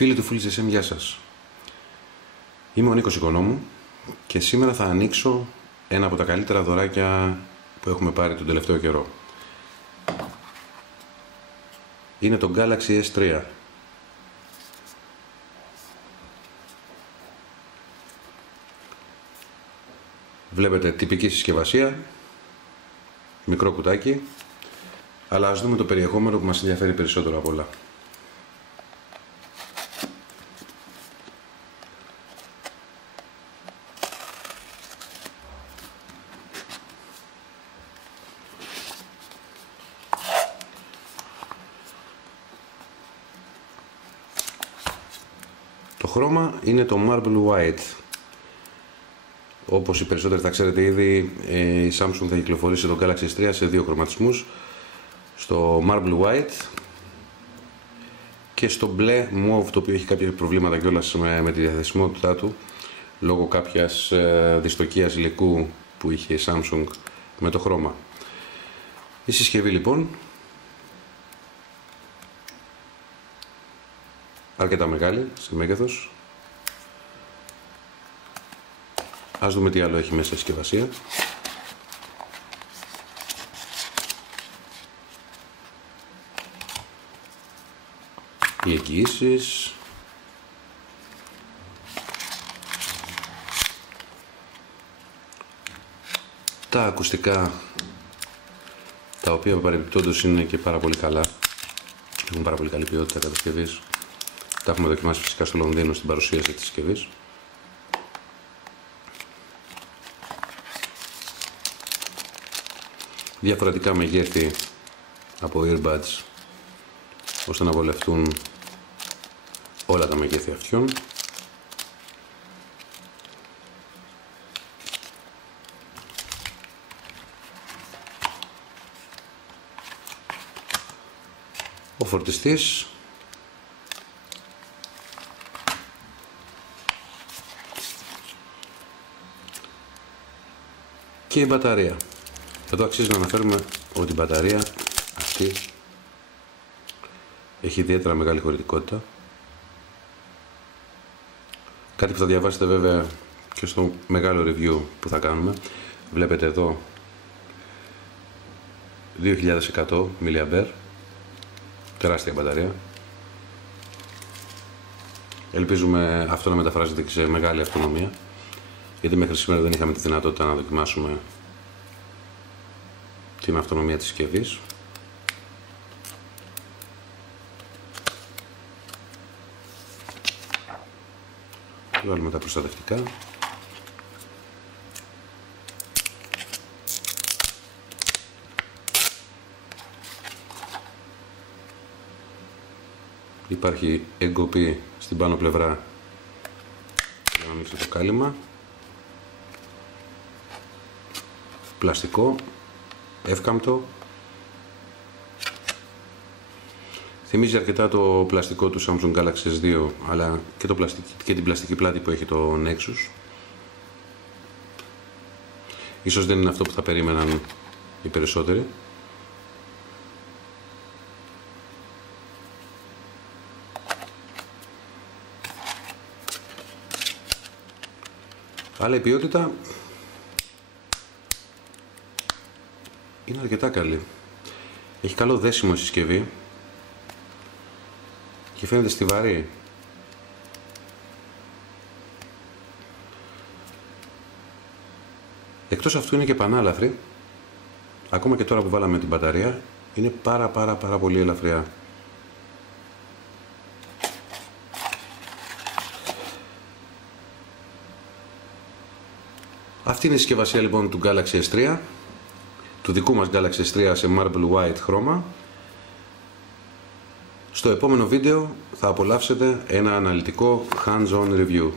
Φίλοι του Fulls SM, γεια σας. Είμαι ο Νίκος Οικονόμου και σήμερα θα ανοίξω ένα από τα καλύτερα δωράκια που έχουμε πάρει τον τελευταίο καιρό. Είναι το Galaxy S3. Βλέπετε τυπική συσκευασία, μικρό κουτάκι, αλλά ας δούμε το περιεχόμενο που μας ενδιαφέρει περισσότερο απ' όλα. Το χρώμα είναι το Marble White. Όπως οι περισσότεροι θα ξέρετε ήδη, η Samsung θα κυκλοφορήσει το Galaxy S3 σε δύο χρωματισμούς. Στο Marble White και στο μπλε Mauve, το οποίο έχει κάποια προβλήματα κιόλας με τη διαθεσιμότητά του λόγω κάποιας δυστοκίας υλικού που είχε η Samsung με το χρώμα. Η συσκευή λοιπόν αρκετά μεγάλη σε μέγεθος. Ας δούμε τι άλλο έχει μέσα η συσκευασία. Οι εγγυήσεις, τα ακουστικά, τα οποία παρεμπιπτόντως είναι και πάρα πολύ καλά, έχουν πάρα πολύ καλή ποιότητα κατασκευής. Τα έχουμε δοκιμάσει φυσικά στο Λονδίνο στην παρουσίαση της συσκευής. Διαφορετικά μεγέθη από earbuds ώστε να βολευτούν όλα τα μεγέθη αυτιών. Ο φορτιστής και η μπαταρία. Εδώ αξίζει να αναφέρουμε ότι η μπαταρία αυτή έχει ιδιαίτερα μεγάλη χωρητικότητα. Κάτι που θα διαβάσετε βέβαια και στο μεγάλο review που θα κάνουμε. Βλέπετε εδώ 2100 mAh, τεράστια μπαταρία. Ελπίζουμε αυτό να μεταφράζεται και σε μεγάλη αυτονομία, γιατί μέχρι σήμερα δεν είχαμε τη δυνατότητα να δοκιμάσουμε την αυτονομία της συσκευής. Βάλουμε τα προστατευτικά. Υπάρχει εγκοπή στην πάνω πλευρά για να ανοίξει το κάλυμα. Πλαστικό, εύκαμπτο. Θυμίζει αρκετά το πλαστικό του Samsung Galaxy S2, αλλά και την πλαστική πλάτη που έχει το Nexus. Ίσως δεν είναι αυτό που θα περίμεναν οι περισσότεροι. Αλλά η ποιότητα είναι αρκετά καλή. Έχει καλό δέσιμο η συσκευή και φαίνεται στιβαρή. Εκτός αυτού είναι και πανάλαφρη. Ακόμα και τώρα που βάλαμε την μπαταρία είναι πάρα πολύ ελαφριά. Αυτή είναι η συσκευασία λοιπόν του Galaxy S3, του δικού μας Galaxy S3 σε Marble White χρώμα. Στο επόμενο βίντεο θα απολαύσετε ένα αναλυτικό hands-on review.